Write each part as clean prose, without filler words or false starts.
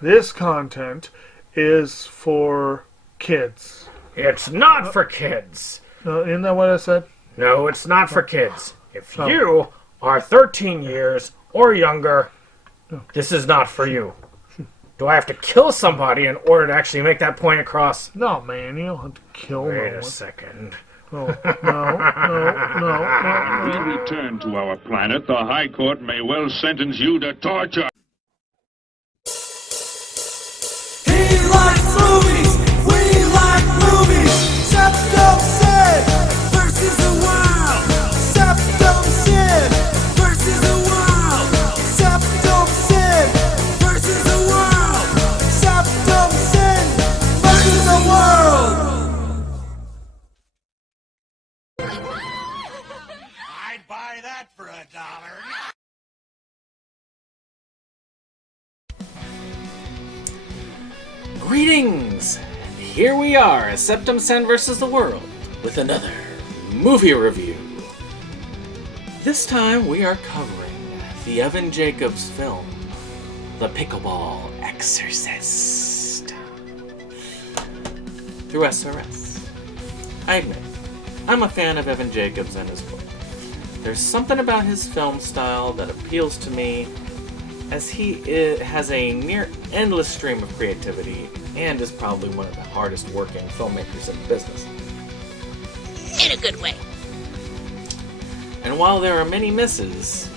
This content is for kids. It's not for kids. Isn't that what I said? No, it's not for kids. If you are 13 years or younger, this is not for you. Do I have to kill somebody in order to actually make that point across? No, man, you don't have to kill no one. Wait a second. Oh, no. We return to our planet. The High Court may well sentence you to torture. He likes movies, we like movies. SeptumSin versus the world. SeptumSin versus the world. SeptumSin versus the world. SeptumSin versus the world. I'd buy that for $1. Greetings! Here we are, SeptumSin vs. the World, with another movie review. This time we are covering the Evan Jacobs film, The Pickleball Exorcist, through SRS. I admit, I'm a fan of Evan Jacobs and his work. There's something about his film style that appeals to me, as he has a near endless stream of creativity and is probably one of the hardest working filmmakers in the business. In a good way. And while there are many misses,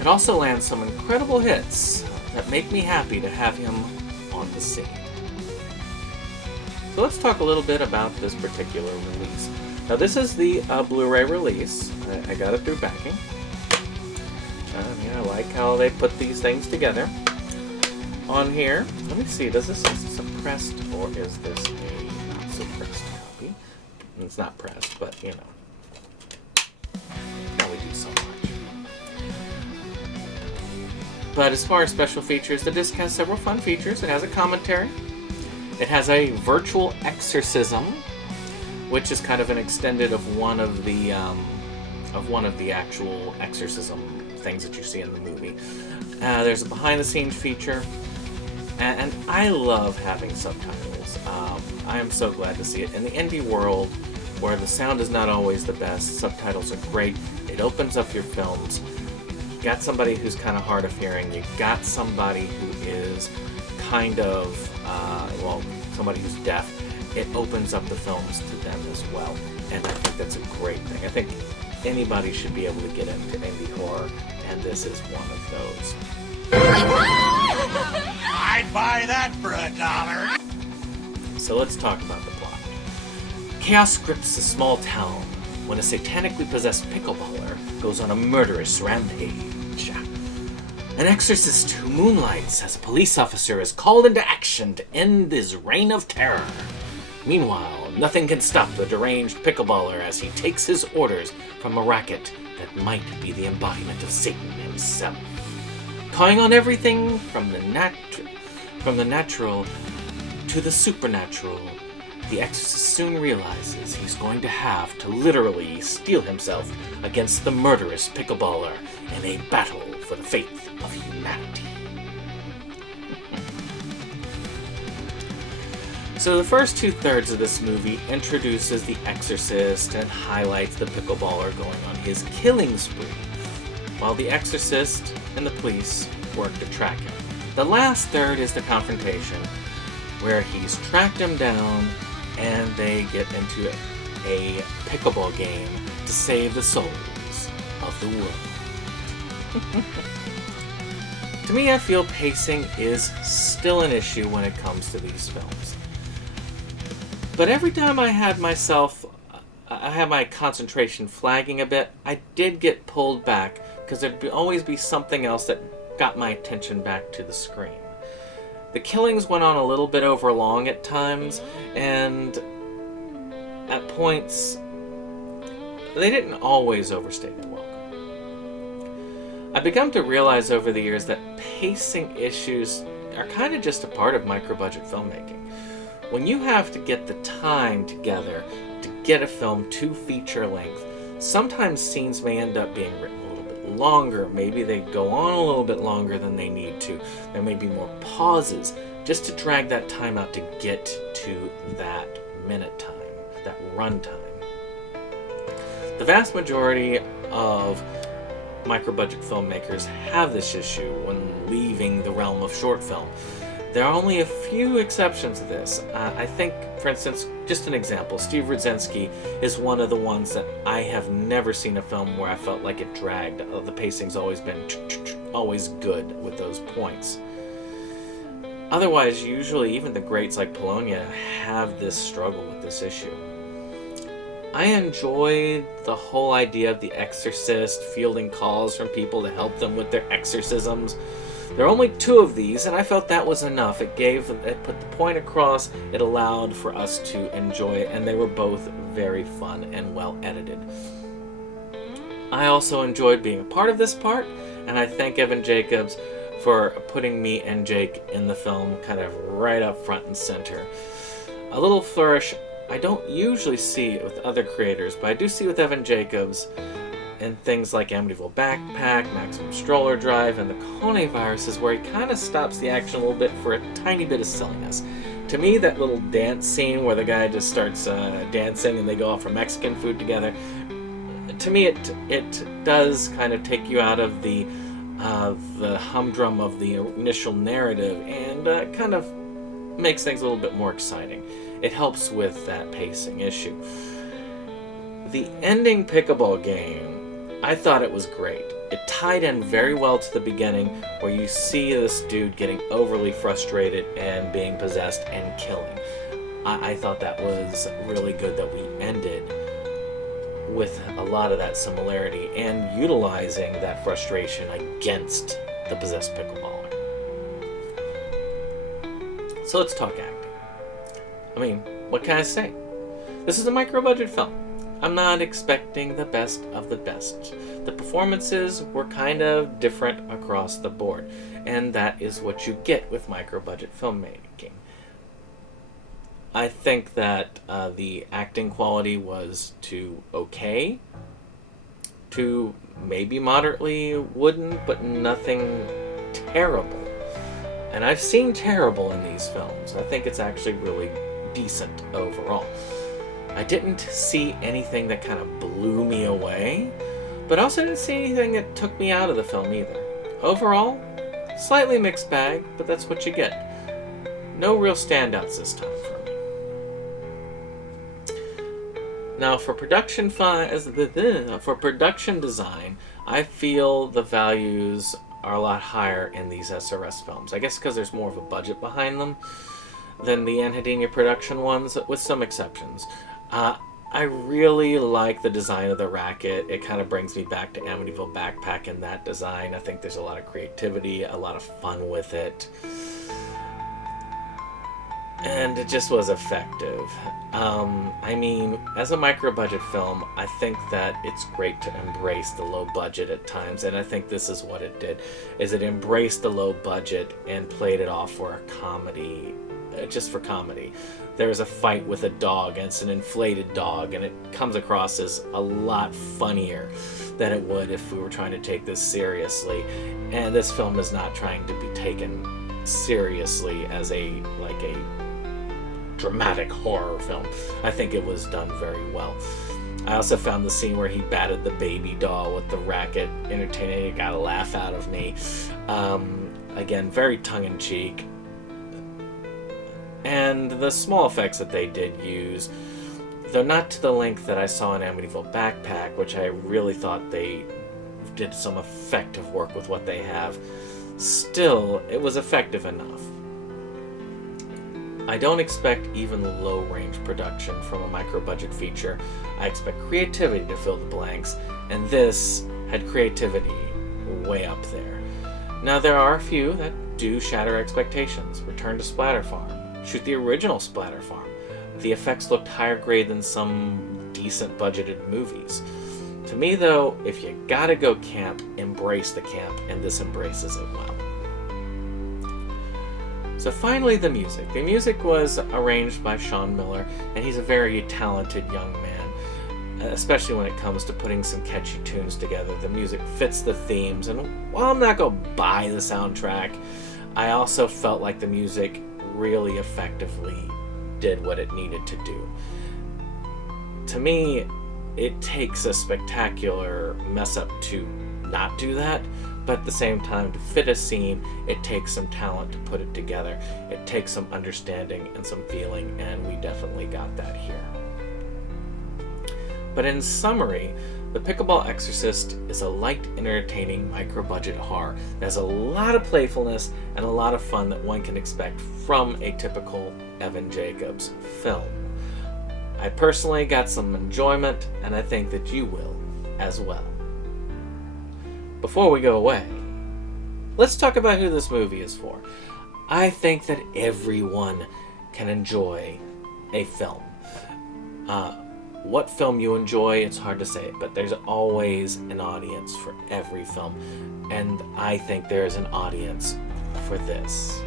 it also lands some incredible hits that make me happy to have him on the scene. So let's talk a little bit about this particular release. Now this is the Blu-ray release. I got it through backing. I like how they put these things together. On here, let me see, is this a pressed or is this a not so pressed copy? It's not pressed, but you know. How we do so much. But as far as special features, the disc has several fun features. It has a commentary. It has a virtual exorcism, which is kind of an extended of one of the actual exorcism things that you see in the movie. There's a behind-the-scenes feature, and I love having subtitles. I am so glad to see it. In the indie world, where the sound is not always the best, subtitles are great. It opens up your films. You got somebody who's kind of hard of hearing. You got somebody who is kind of, somebody who's deaf. It opens up the films to them as well, and I think that's a great thing. I think anybody should be able to get into indie horror, and this is one of those. I'd buy that for $1. So let's talk about the plot. Chaos grips a small town when a satanically possessed pickleballer goes on a murderous rampage. An exorcist who moonlights as a police officer is called into action to end this reign of terror. Meanwhile, nothing can stop the deranged pickleballer as he takes his orders from a racket that might be the embodiment of Satan himself. Calling on everything from the natural to the supernatural, the exorcist soon realizes he's going to have to literally steel himself against the murderous pickleballer in a battle for the faith of humanity. So the first 2/3 of this movie introduces the exorcist and highlights the pickleballer going on his killing spree, while the exorcist and the police work to track him. The last third is the confrontation, where he's tracked him down and they get into a pickleball game to save the souls of the world. To me, I feel pacing is still an issue when it comes to these films. But every time I had my concentration flagging a bit, I did get pulled back, because there'd always be something else that got my attention back to the screen. The killings went on a little bit over long at times, and at points, they didn't always overstay their welcome. I've begun to realize over the years that pacing issues are kind of just a part of micro-budget filmmaking. When you have to get the time together to get a film to feature length, sometimes scenes may end up being written a little bit longer. Maybe they go on a little bit longer than they need to. There may be more pauses just to drag that time out to get to that minute time, that run time. The vast majority of micro-budget filmmakers have this issue when leaving the realm of short film. There are only a few exceptions to this. I think, for instance, just an example, Steve Rudzinski is one of the ones that I have never seen a film where I felt like it dragged. The pacing's always been always good with those points. Otherwise, usually even the greats like Polonia have this struggle with this issue. I enjoyed the whole idea of the exorcist fielding calls from people to help them with their exorcisms. There are only 2 of these, and I felt that was enough. It put the point across, it allowed for us to enjoy it, and they were both very fun and well edited. I also enjoyed being a part of this part, and I thank Evan Jacobs for putting me and Jake in the film kind of right up front and center. A little flourish I don't usually see it with other creators, but I do see with Evan Jacobs and things like Amityville Backpack, Maximum Stroller Drive, and the Kone Viruses, where he kind of stops the action a little bit for a tiny bit of silliness. To me, that little dance scene where the guy just starts dancing and they go off for Mexican food together, to me it does kind of take you out of the humdrum of the initial narrative and kind of makes things a little bit more exciting. It helps with that pacing issue. The ending pickleball game, I thought it was great. It tied in very well to the beginning, where you see this dude getting overly frustrated and being possessed and killing. I thought that was really good that we ended with a lot of that similarity and utilizing that frustration against the possessed pickleballer. So let's talk acting. I mean, what can I say? This is a micro-budget film. I'm not expecting the best of the best. The performances were kind of different across the board, and that is what you get with micro-budget filmmaking. I think that the acting quality was to okay, to maybe moderately wooden, but nothing terrible. And I've seen terrible in these films. I think it's actually really decent overall. I didn't see anything that kind of blew me away, but also didn't see anything that took me out of the film either. Overall, slightly mixed bag, but that's what you get. No real standouts this time for me. Now, for production design, I feel the values are a lot higher in these SRS films. I guess because there's more of a budget behind them than the Anhedenia production ones, with some exceptions. I really like the design of the racket. It kind of brings me back to Amityville Backpack in that design. I think there's a lot of creativity, a lot of fun with it. And it just was effective. I mean, as a micro-budget film, I think that it's great to embrace the low budget at times, and I think this is what it did, is it embraced the low budget and played it off for a comedy, just for comedy. There's a fight with a dog, and it's an inflated dog, and it comes across as a lot funnier than it would if we were trying to take this seriously. And this film is not trying to be taken seriously as a dramatic horror film. I think it was done very well. I also found the scene where he batted the baby doll with the racket entertaining. It got a laugh out of me. Again, very tongue-in-cheek. And the small effects that they did use, though not to the length that I saw in Amityville Backpack, which I really thought they did some effective work with what they have, still, it was effective enough. I don't expect even low-range production from a micro-budget feature. I expect creativity to fill the blanks, and this had creativity way up there. Now, there are a few that do shatter expectations. Return to Splatter Farm. Shoot the original Splatter Farm. The effects looked higher grade than some decent budgeted movies. To me, though, if you gotta go camp, embrace the camp, and this embraces it well. So finally, the music. The music was arranged by Sean Miller, and he's a very talented young man. especially when it comes to putting some catchy tunes together. The music fits the themes, and while I'm not going to buy the soundtrack, I also felt like the music really effectively did what it needed to do. To me, it takes a spectacular mess up to not do that, but at the same time, to fit a scene, it takes some talent to put it together. It takes some understanding and some feeling, and we definitely got that here. But in summary, The Pickleball Exorcist is a light, entertaining, micro-budget horror that has a lot of playfulness and a lot of fun that one can expect from a typical Evan Jacobs film. I personally got some enjoyment, and I think that you will as well. Before we go away, let's talk about who this movie is for. I think that everyone can enjoy a film. What film you enjoy, it's hard to say, but there's always an audience for every film, and I think there's an audience for this.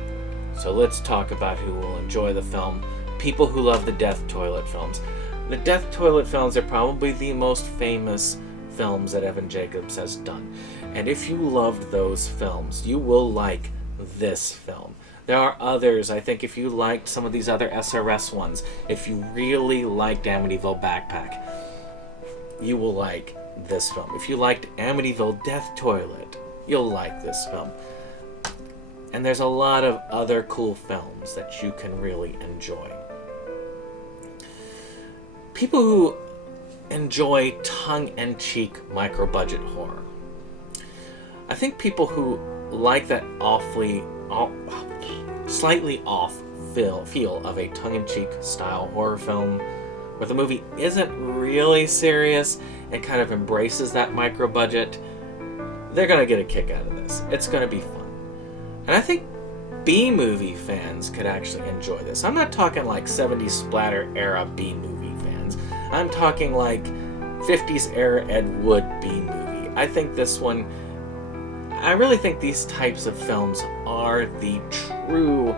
So let's talk about who will enjoy the film. People who love the Death Toilet films. The Death Toilet films are probably the most famous films that Evan Jacobs has done. And if you loved those films, you will like this film. There are others. I think if you liked some of these other SRS ones, if you really liked Amityville Backpack, you will like this film. If you liked Amityville Death Toilet, you'll like this film. And there's a lot of other cool films that you can really enjoy. People who enjoy tongue-in-cheek micro-budget horror. I think people who like that slightly off feel of a tongue-in-cheek style horror film where the movie isn't really serious and kind of embraces that micro-budget, they're going to get a kick out of this. It's going to be fun. And I think B-movie fans could actually enjoy this. I'm not talking like 70s splatter era B-movie fans. I'm talking like 50s era Ed Wood B-movie. I really think these types of films are the true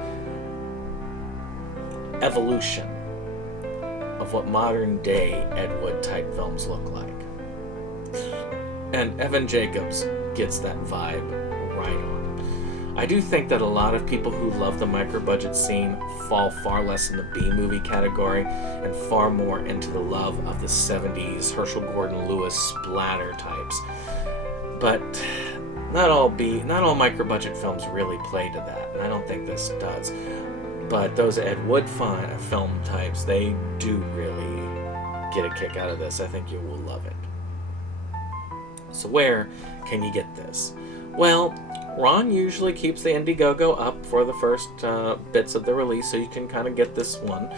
evolution of what modern day Ed Wood type films look like. And Evan Jacobs gets that vibe right on. I do think that a lot of people who love the micro-budget scene fall far less in the B-movie category and far more into the love of the 70s Herschel Gordon Lewis splatter types. But not all micro-budget films really play to that, and I don't think this does. But those Ed Wood film types, they do really get a kick out of this. I think you will love it. So where can you get this? Well, Ron usually keeps the Indiegogo up for the first bits of the release, so you can kind of get this one.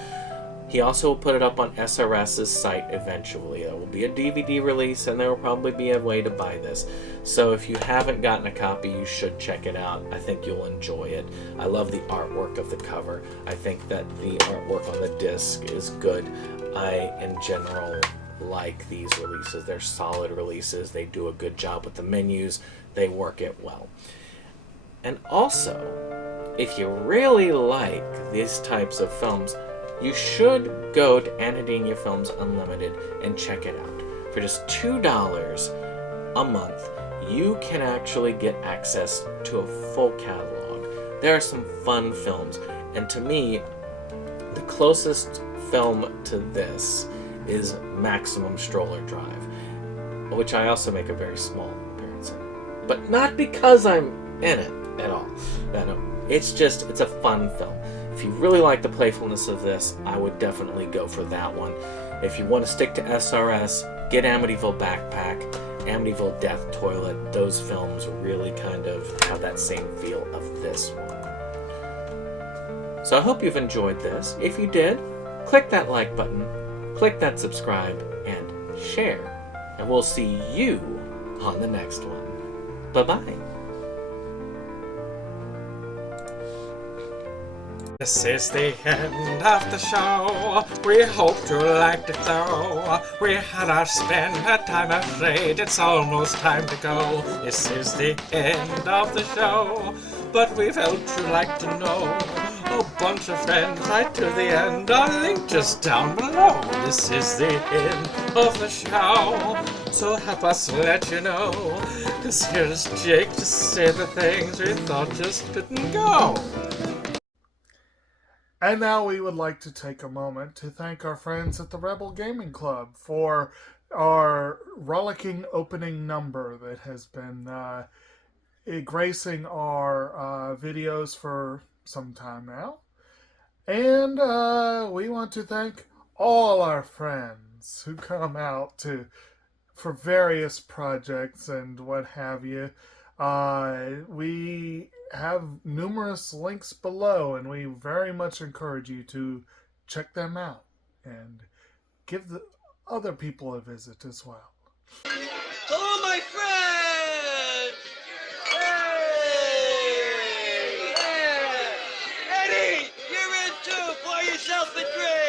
He also will put it up on SRS's site eventually. There will be a DVD release, and there will probably be a way to buy this. So if you haven't gotten a copy, you should check it out. I think you'll enjoy it. I love the artwork of the cover. I think that the artwork on the disc is good. I, in general, like these releases. They're solid releases. They do a good job with the menus. They work it well. And also, if you really like these types of films, you should go to Anhedenia Films Unlimited and check it out. For just $2 a month, you can actually get access to a full catalog. There are some fun films, and to me, the closest film to this is Maximum Stroller Drive, which I also make a very small appearance in. But not because I'm in it at all. No, it's a fun film. If you really like the playfulness of this, I would definitely go for that one. If you want to stick to SRS, get Amityville Backpack, Amityville Death Toilet. Those films really kind of have that same feel of this one. So I hope you've enjoyed this. If you did, click that like button, click that subscribe, and share. And we'll see you on the next one. Bye-bye. This is the end of the show. We hope you liked it though. We had our spend, a time afraid. It's almost time to go. This is the end of the show. But we felt you'd like to know a bunch of friends right to the end. Our link just down below. This is the end of the show, so help us let you know. 'Cause here's Jake to say the things we thought just couldn't go. And now we would like to take a moment to thank our friends at the Rebel Gaming Club for our rollicking opening number that has been gracing our videos for some time now. And we want to thank all our friends who come out for various projects and what have you. We have numerous links below, and we very much encourage you to check them out and give the other people a visit as well. Hello, my friends! Hey! Yeah! Eddie, you're in too! Pour yourself a drink!